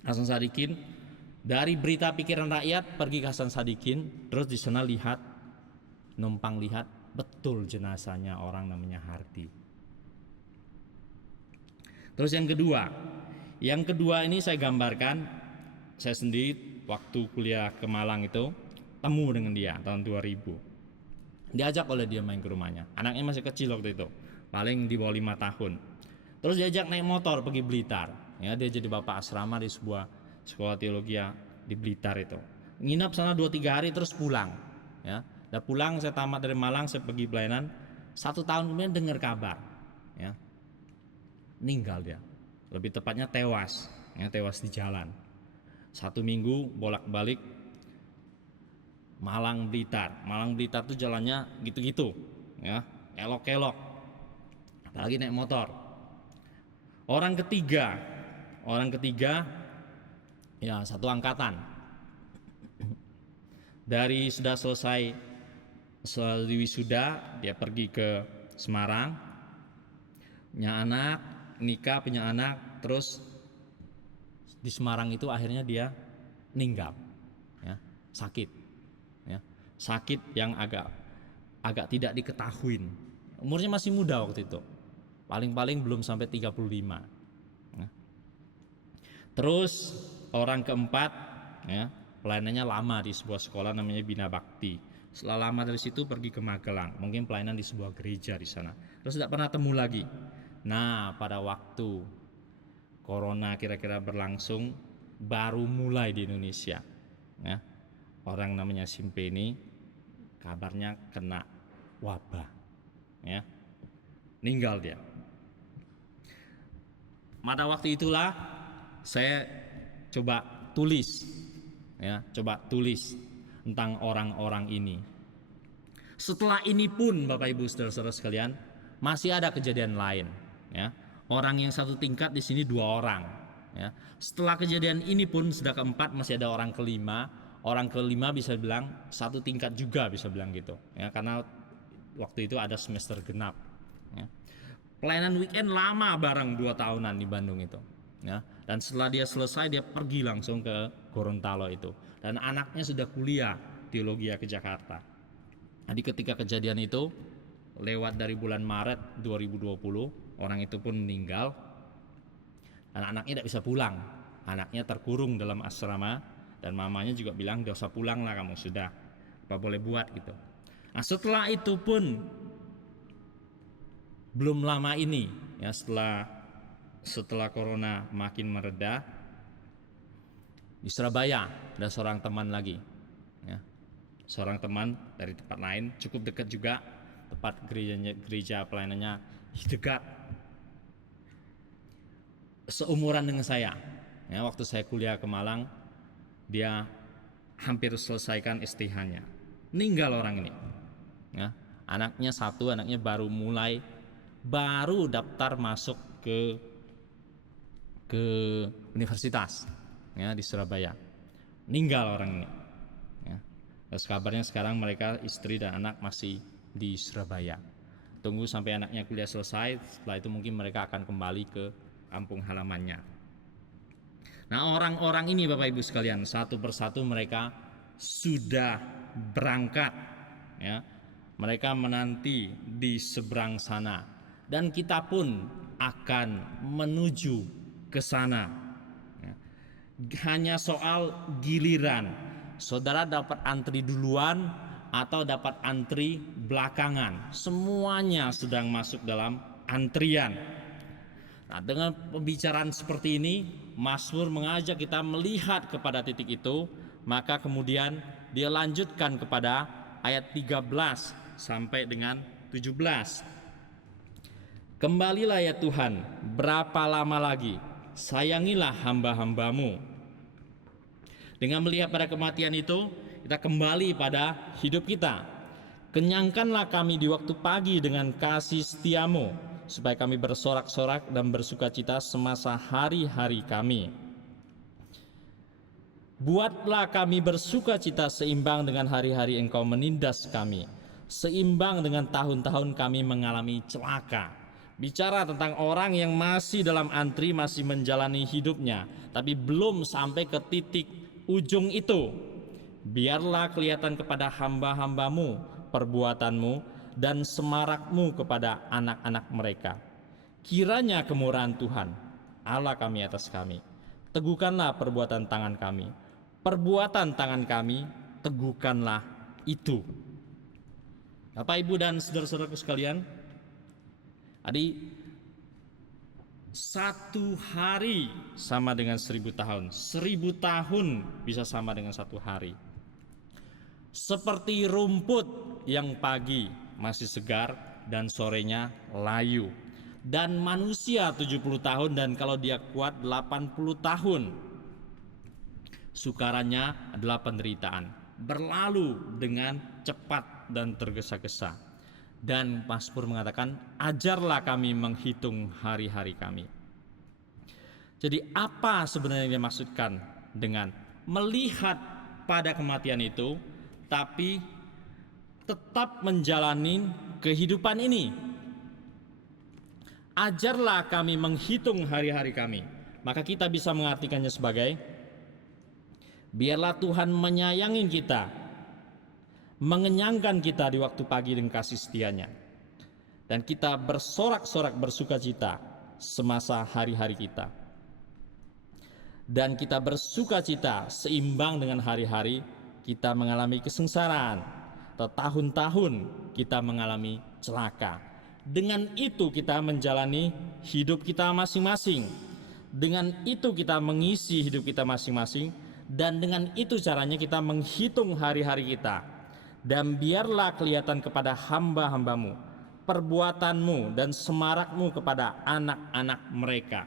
Hasan Sadikin. Dari berita Pikiran Rakyat pergi ke Hasan Sadikin, terus di sana numpang lihat betul jenazahnya orang namanya Hardi. Terus yang kedua ini saya gambarkan, saya sendiri waktu kuliah ke Malang itu temu dengan dia tahun 2000. Diajak oleh dia main ke rumahnya. Anaknya masih kecil waktu itu, paling di bawah 5 tahun. Terus diajak naik motor pergi Blitar. Ya, dia jadi bapak asrama di sebuah sekolah teologi di Blitar itu. Nginap sana 2-3 hari terus pulang. Ya, udah pulang, saya tamat dari Malang, saya pergi pelayanan. 1 tahun kemudian dengar kabar, ya, meninggal dia. Lebih tepatnya tewas, ya, tewas di jalan. 1 minggu bolak-balik Malang Blitar. Malang Blitar tuh jalannya gitu-gitu, ya, elok-elok. Apalagi naik motor. Orang ketiga ya satu angkatan. Dari sudah selesai wisuda, dia pergi ke Semarang, punya anak, nikah, punya anak, terus di Semarang itu akhirnya dia meninggal, ya, sakit, ya, sakit yang agak tidak diketahuin. Umurnya masih muda waktu itu, paling belum sampai 35. Ya. Terus orang keempat, ya, pelayanannya lama di sebuah sekolah namanya Bina Bakti. Setelah lama dari situ pergi ke Magelang, mungkin pelayanan di sebuah gereja di sana. Terus tidak pernah temu lagi. Nah, pada waktu Corona kira-kira berlangsung, baru mulai di Indonesia, ya, orang namanya Simpe ini kabarnya kena wabah, ya, meninggal dia. Pada waktu itulah saya coba tulis tentang orang-orang ini. Setelah ini pun Bapak Ibu Saudara-saudara sekalian, masih ada kejadian lain, ya. Orang yang satu tingkat di sini 2 orang, ya. Setelah kejadian ini pun sudah keempat, masih ada orang kelima. Orang kelima bisa bilang satu tingkat juga, bisa bilang gitu, ya, karena waktu itu ada semester genap, ya. Pelayanan weekend lama bareng 2 tahunan di Bandung itu, ya. Dan setelah dia selesai, dia pergi langsung ke Gorontalo itu, dan anaknya sudah kuliah teologi ke Jakarta. Jadi ketika kejadian itu lewat dari bulan Maret 2020, orang itu pun meninggal dan anaknya tidak bisa pulang. Anaknya terkurung dalam asrama dan mamanya juga bilang, "Tidak usah pulang lah kamu, sudah apa boleh buat," gitu. Nah, setelah itu pun belum lama ini, ya, setelah corona makin mereda, di Surabaya ada seorang teman lagi, ya. Seorang teman dari tempat lain, cukup dekat juga, tempat gereja pelayanannya dekat, seumuran dengan saya, ya. Waktu saya kuliah ke Malang, dia hampir selesaikan STH-nya, meninggal orang ini, ya. Anaknya satu, anaknya baru daftar masuk ke universitas, ya, di Surabaya, meninggal orang ini, ya. Terus kabarnya sekarang mereka istri dan anak masih di Surabaya. Tunggu sampai anaknya kuliah selesai, setelah itu mungkin mereka akan kembali ke kampung halamannya. Nah, orang-orang ini Bapak Ibu sekalian, satu persatu mereka sudah berangkat, ya. Mereka menanti di seberang sana, dan kita pun akan menuju ke sana, ya. Hanya soal giliran, saudara dapat antri duluan atau dapat antri belakangan, semuanya sedang masuk dalam antrian. Nah, dengan pembicaraan seperti ini, Mazmur mengajak kita melihat kepada titik itu. Maka kemudian dia lanjutkan kepada ayat 13 sampai dengan 17. "Kembalilah ya Tuhan, berapa lama lagi? Sayangilah hamba-hambamu." Dengan melihat pada kematian itu, kita kembali pada hidup kita. "Kenyangkanlah kami di waktu pagi dengan kasih setiamu, supaya kami bersorak-sorak dan bersukacita semasa hari-hari kami. Buatlah kami bersukacita seimbang dengan hari-hari Engkau menindas kami, seimbang dengan tahun-tahun kami mengalami celaka." Bicara tentang orang yang masih dalam antri, masih menjalani hidupnya, tapi belum sampai ke titik ujung itu. "Biarlah kelihatan kepada hamba-hambamu perbuatanmu dan semarakmu kepada anak-anak mereka. Kiranya kemurahan Tuhan Allah kami atas kami. Teguhkanlah perbuatan tangan kami. Perbuatan tangan kami teguhkanlah itu." Bapak, Ibu, dan saudara-saudaraku sekalian, adik, 1 hari sama dengan 1000 tahun. 1000 tahun bisa sama dengan 1 hari. Seperti rumput yang pagi masih segar dan sorenya layu. Dan manusia 70 tahun, dan kalau dia kuat 80 tahun. Sukaranya adalah penderitaan, berlalu dengan cepat dan tergesa-gesa. Dan Mazmur mengatakan, "Ajarlah kami menghitung hari-hari kami." Jadi apa sebenarnya yang dimaksudkan dengan melihat pada kematian itu, tapi tetap menjalani kehidupan ini? Ajarlah kami menghitung hari-hari kami. Maka kita bisa mengartikannya sebagai, biarlah Tuhan menyayangi kita, mengenyangkan kita di waktu pagi dengan kasih setianya, dan kita bersorak-sorak bersukacita semasa hari-hari kita. Dan kita bersukacita seimbang dengan hari-hari kita mengalami kesengsaraan, atau tahun-tahun kita mengalami celaka. Dengan itu kita menjalani hidup kita masing-masing. Dengan itu kita mengisi hidup kita masing-masing, dan dengan itu caranya kita menghitung hari-hari kita. Dan biarlah kelihatan kepada hamba-hambamu perbuatanmu dan semarakmu kepada anak-anak mereka.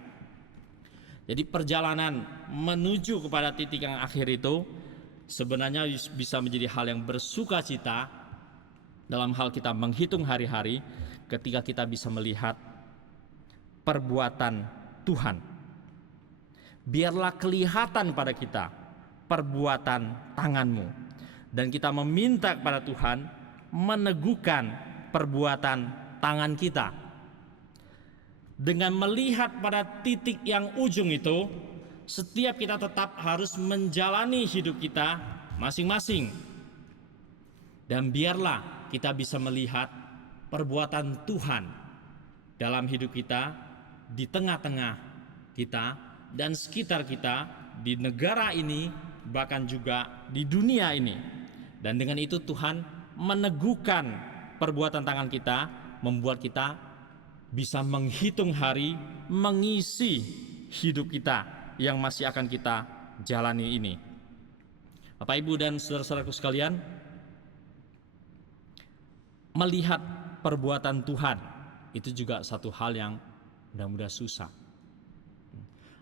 Jadi perjalanan menuju kepada titik yang akhir itu sebenarnya bisa menjadi hal yang bersukacita dalam hal kita menghitung hari-hari ketika kita bisa melihat perbuatan Tuhan. Biarlah kelihatan pada kita perbuatan tangan-Mu, dan kita meminta kepada Tuhan meneguhkan perbuatan tangan kita. Dengan melihat pada titik yang ujung itu, setiap kita tetap harus menjalani hidup kita masing-masing. Dan biarlah kita bisa melihat perbuatan Tuhan dalam hidup kita, di tengah-tengah kita dan sekitar kita, di negara ini, bahkan juga di dunia ini. Dan dengan itu Tuhan meneguhkan perbuatan tangan kita, membuat kita bisa menghitung hari, mengisi hidup kita yang masih akan kita jalani ini. Bapak, Ibu, dan saudara-saudaraku sekalian, melihat perbuatan Tuhan itu juga satu hal yang mudah-mudahan susah.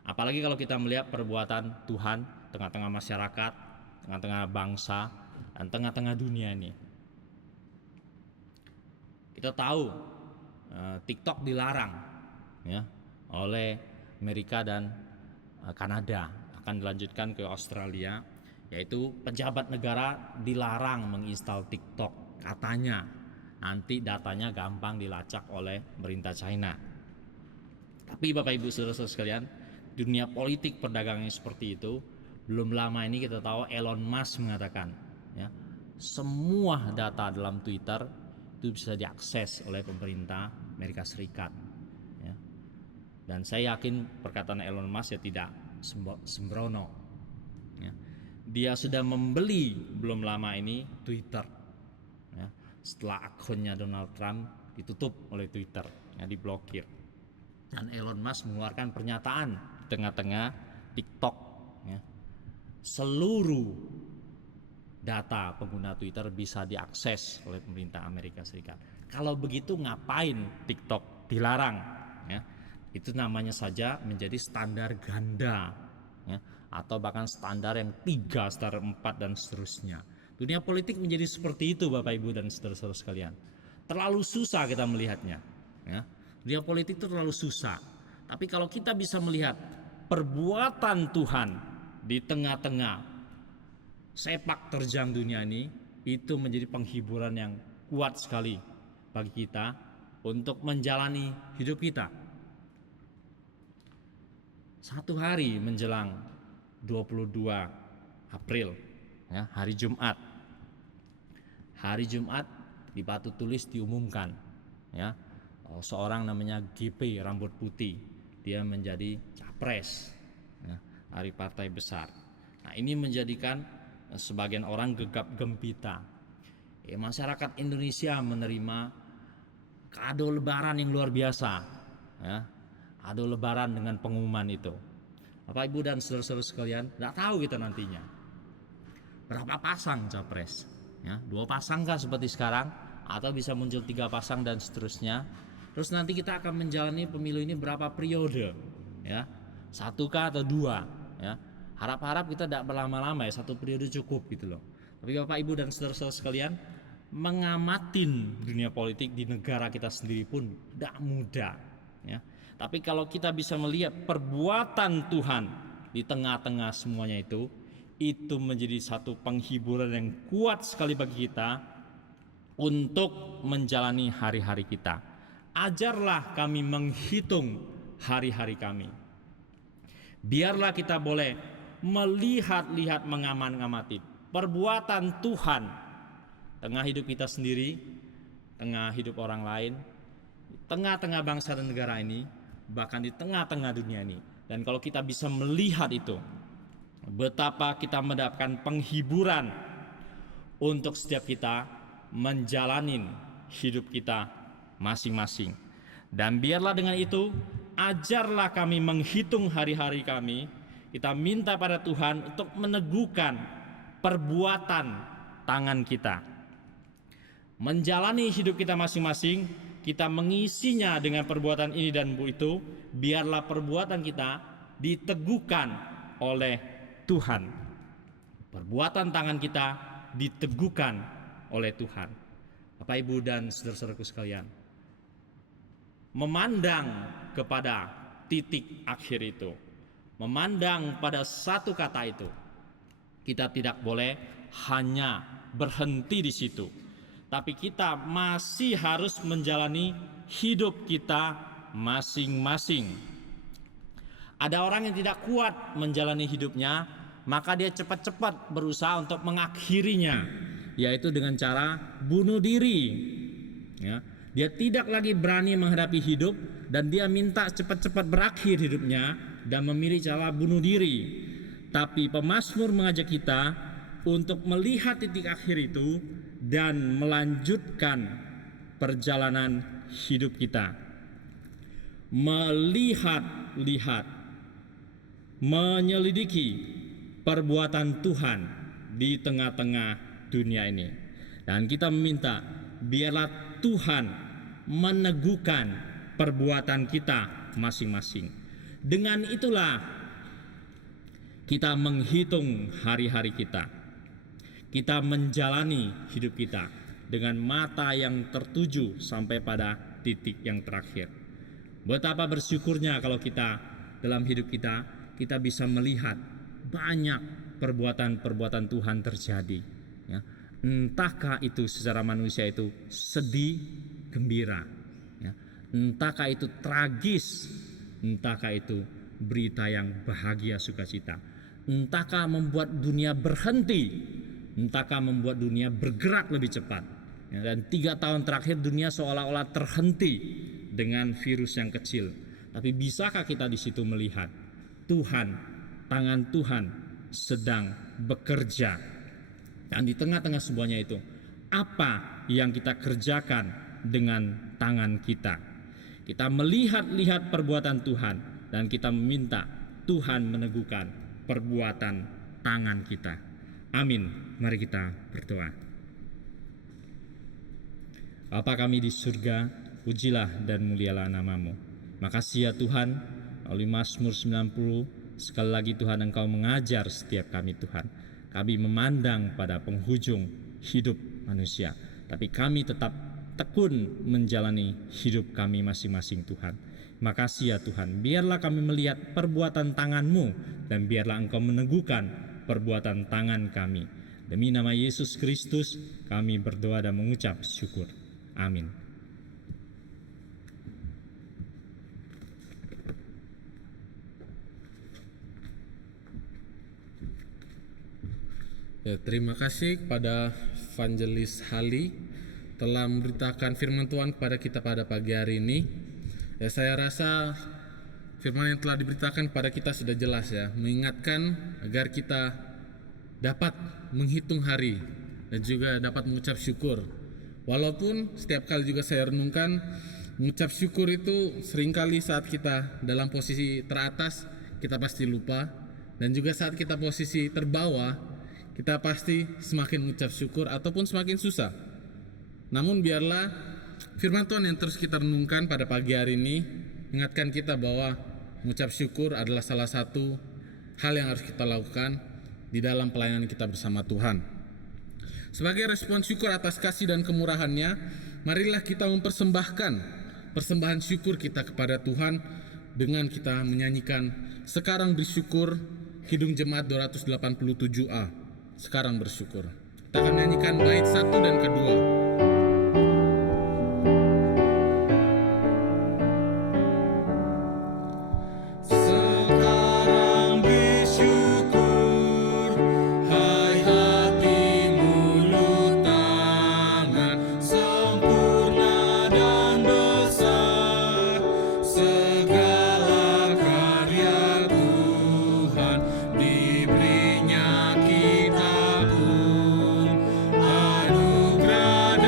Apalagi kalau kita melihat perbuatan Tuhan tengah-tengah masyarakat, tengah-tengah bangsa, dan tengah-tengah dunia ini. Kita tahu TikTok dilarang ya oleh Amerika dan Kanada, akan dilanjutkan ke Australia, yaitu pejabat negara dilarang menginstal TikTok, katanya nanti datanya gampang dilacak oleh pemerintah China. Tapi Bapak Ibu saudara-saudara sekalian, dunia politik perdagangan seperti itu. Belum lama ini kita tahu Elon Musk mengatakan ya, semua data dalam Twitter itu bisa diakses oleh pemerintah Amerika Serikat ya. Dan saya yakin perkataan Elon Musk ya tidak sembrono ya. Dia sudah membeli belum lama ini Twitter ya, setelah akunnya Donald Trump ditutup oleh Twitter ya, diblokir. Dan Elon Musk mengeluarkan pernyataan di tengah-tengah TikTok ya, seluruh data pengguna Twitter bisa diakses oleh pemerintah Amerika Serikat. Kalau begitu ngapain TikTok dilarang ya? Itu namanya saja menjadi standar ganda ya, atau bahkan standar yang 3, standar 4 dan seterusnya. Dunia politik menjadi seperti itu Bapak Ibu dan saudara-saudara sekalian. Terlalu susah kita melihatnya ya. Dunia politik itu terlalu susah. Tapi kalau kita bisa melihat perbuatan Tuhan di tengah-tengah sepak terjang dunia ini, itu menjadi penghiburan yang kuat sekali bagi kita untuk menjalani hidup kita. Satu hari menjelang 22 April ya, hari Jumat. Hari Jumat di batu tulis diumumkan ya, seorang namanya GP rambut putih, dia menjadi capres ya, dari partai besar. Nah, ini menjadikan sebagian orang gegap gempita. Masyarakat Indonesia menerima kado lebaran yang luar biasa ya, kado lebaran dengan pengumuman itu. Bapak Ibu dan saudara-saudara sekalian, tidak tahu kita nantinya berapa pasang capres ya, 2 pasang kah seperti sekarang, atau bisa muncul 3 pasang dan seterusnya. Terus nanti kita akan menjalani pemilu ini berapa periode ya, 1 kah atau 2 ya. Harap-harap kita tidak berlama-lama ya, 1 periode cukup gitu loh. Tapi Bapak Ibu dan saudara-saudara sekalian, mengamatin dunia politik di negara kita sendiri pun tidak mudah ya. Tapi kalau kita bisa melihat perbuatan Tuhan di tengah-tengah semuanya itu menjadi satu penghiburan yang kuat sekali bagi kita untuk menjalani hari-hari kita. Ajarlah kami menghitung hari-hari kami. Biarlah kita boleh melihat-lihat, mengamati perbuatan Tuhan tengah hidup kita sendiri, tengah hidup orang lain, tengah-tengah bangsa dan negara ini, bahkan di tengah-tengah dunia ini. Dan kalau kita bisa melihat itu, betapa kita mendapatkan penghiburan untuk setiap kita menjalani hidup kita masing-masing. Dan biarlah dengan itu, ajarlah kami menghitung hari-hari kami. Kita minta pada Tuhan untuk meneguhkan perbuatan tangan kita, menjalani hidup kita masing-masing. Kita mengisinya dengan perbuatan ini dan itu. Biarlah perbuatan kita diteguhkan oleh Tuhan. Perbuatan tangan kita diteguhkan oleh Tuhan. Bapak, Ibu, dan saudara-saudaraku sekalian, memandang kepada titik akhir itu, memandang pada satu kata itu, kita tidak boleh hanya berhenti di situ, tapi kita masih harus menjalani hidup kita masing-masing. Ada orang yang tidak kuat menjalani hidupnya, maka dia cepat-cepat berusaha untuk mengakhirinya, yaitu dengan cara bunuh diri. Ya, dia tidak lagi berani menghadapi hidup dan dia minta cepat-cepat berakhir hidupnya dan memilih cara bunuh diri. Tapi pemazmur mengajak kita untuk melihat titik akhir itu dan melanjutkan perjalanan hidup kita. Melihat-lihat, menyelidiki perbuatan Tuhan di tengah-tengah dunia ini. Dan kita meminta biarlah Tuhan meneguhkan perbuatan kita masing-masing. Dengan itulah kita menghitung hari-hari kita. Kita menjalani hidup kita dengan mata yang tertuju sampai pada titik yang terakhir. Betapa bersyukurnya kalau kita dalam hidup kita bisa melihat banyak perbuatan-perbuatan Tuhan terjadi. Ya. Entahkah itu secara manusia itu sedih, gembira, ya. Entahkah itu tragis, entahkah itu berita yang bahagia, sukacita, entahkah membuat dunia berhenti, entahkah membuat dunia bergerak lebih cepat, ya. Dan 3 tahun terakhir dunia seolah-olah terhenti dengan virus yang kecil. Tapi bisakah kita di situ melihat Tuhan, tangan Tuhan sedang bekerja? Dan di tengah-tengah semuanya itu, apa yang kita kerjakan dengan tangan kita? Kita melihat-lihat perbuatan Tuhan dan kita meminta Tuhan meneguhkan perbuatan tangan kita. Amin. Mari kita berdoa. Bapa kami di surga, pujilah dan mulialah nama-Mu. Makasih ya Tuhan, melalui Mazmur 90, sekali lagi Tuhan Engkau mengajar setiap kami Tuhan. Kami memandang pada penghujung hidup manusia, tapi kami tetap tekun menjalani hidup kami masing-masing Tuhan. Makasih ya Tuhan, biarlah kami melihat perbuatan tangan-Mu dan biarlah Engkau meneguhkan perbuatan tangan kami. Demi nama Yesus Kristus kami berdoa dan mengucap syukur. Amin. Ya, terima kasih kepada Evangelis Hali telah memberitakan firman Tuhan kepada kita pada pagi hari ini. Ya, saya rasa firman yang telah diberitakan kepada kita sudah jelas ya, mengingatkan agar kita dapat menghitung hari dan juga dapat mengucap syukur. Walaupun setiap kali juga saya renungkan, mengucap syukur itu seringkali saat kita dalam posisi teratas kita pasti lupa, dan juga saat kita posisi terbawah kita pasti semakin mengucap syukur ataupun semakin susah. Namun biarlah firman Tuhan yang terus kita renungkan pada pagi hari ini mengingatkan kita bahwa mengucap syukur adalah salah satu hal yang harus kita lakukan di dalam pelayanan kita bersama Tuhan. Sebagai respon syukur atas kasih dan kemurahan-Nya, marilah kita mempersembahkan persembahan syukur kita kepada Tuhan dengan kita menyanyikan Sekarang Bersyukur, Kidung Jemaat 287A. Sekarang bersyukur. Kita akan menyanyikan bait 1 dan kedua. Anugerah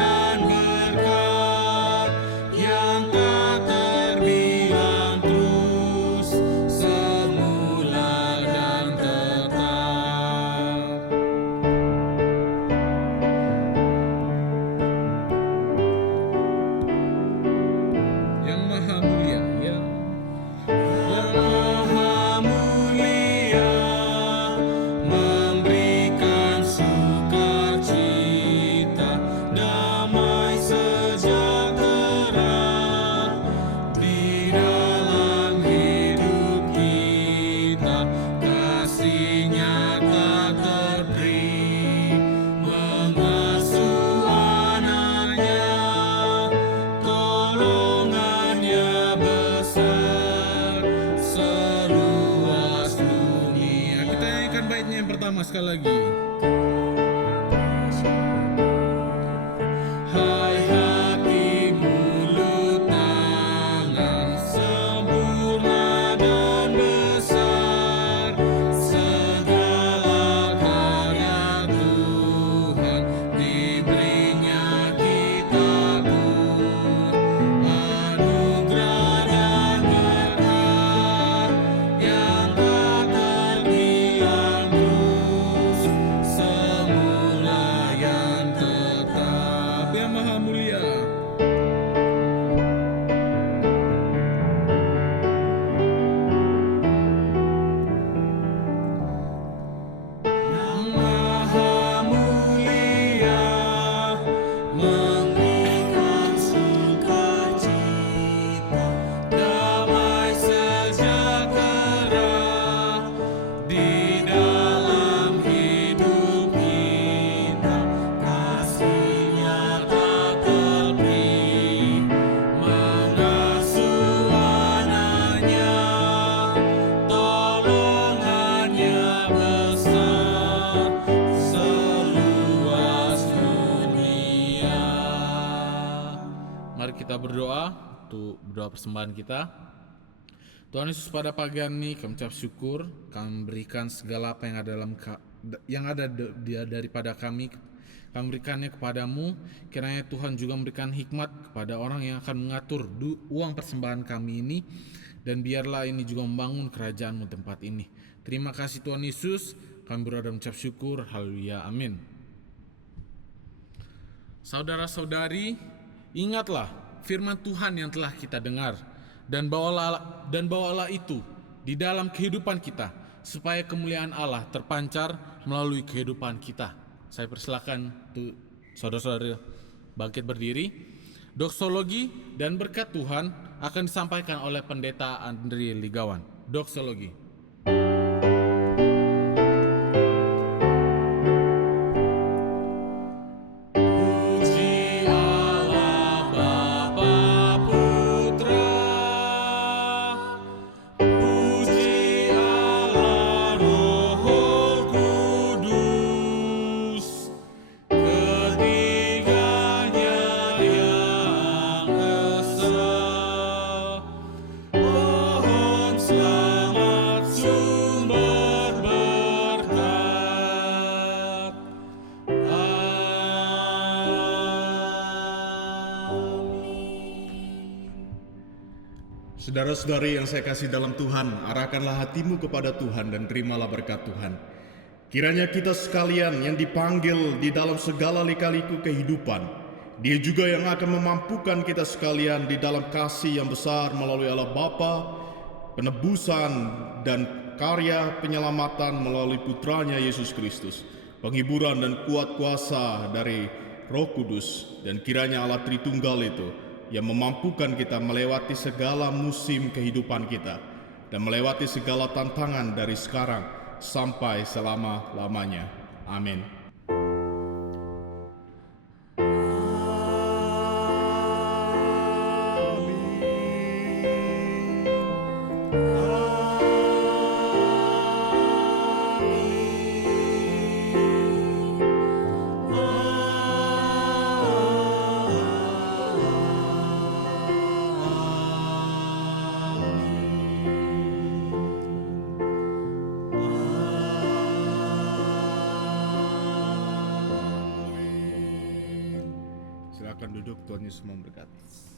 sekali lagi. Hai hati, mulut, tangan, sempurna dan besar, segala karya Tuhan diberinya kita pun, anugerah dan berkat yang tak terhilang terus, semula yang tetap. Yang Maha Mulia, Yang Maha Mulia, memberikan sukacita, damai sejahtera di dalam hidup kita, kasih-Nya tak terperi, mengasuh anaknya, tolongannya besar, seluas dunia. Mari kita berdoa untuk berdoa persembahan kita. Tuhan Yesus, pada pagi hari ini kami ucap syukur, kami berikan segala apa yang ada daripada kami berikannya kepadamu. Kiranya Tuhan juga memberikan hikmat kepada orang yang akan mengatur uang persembahan kami ini, dan biarlah ini juga membangun kerajaan-Mu tempat ini. Terima kasih Tuhan Yesus, kami berdoa dan mengucap syukur. Haleluya, amin. Saudara-saudari, ingatlah firman Tuhan yang telah kita dengar, dan bawalah itu di dalam kehidupan kita, supaya kemuliaan Allah terpancar melalui kehidupan kita. Saya persilakan untuk saudara-saudara bangkit berdiri. Doksologi dan berkat Tuhan akan disampaikan oleh Pendeta Andri Ligawan. Doksologi. Puji Allah Bapa Putra, puji Allah Roh Kudus, ketiganya yang esa. Pohon selamat sumber berkat. Saudara-saudari yang saya kasih dalam Tuhan, arahkanlah hatimu kepada Tuhan dan terimalah berkat Tuhan. Kiranya kita sekalian yang dipanggil di dalam segala lika-liku kehidupan, Dia juga yang akan memampukan kita sekalian di dalam kasih yang besar melalui Allah Bapa, penebusan dan karya penyelamatan melalui putranya Yesus Kristus, penghiburan dan kuat kuasa dari Roh Kudus, dan kiranya Allah Tritunggal itu yang memampukan kita melewati segala musim kehidupan kita dan melewati segala tantangan dari sekarang sampai selama-lamanya. Amin. Silakan duduk, Tuhan Yesus memberkati.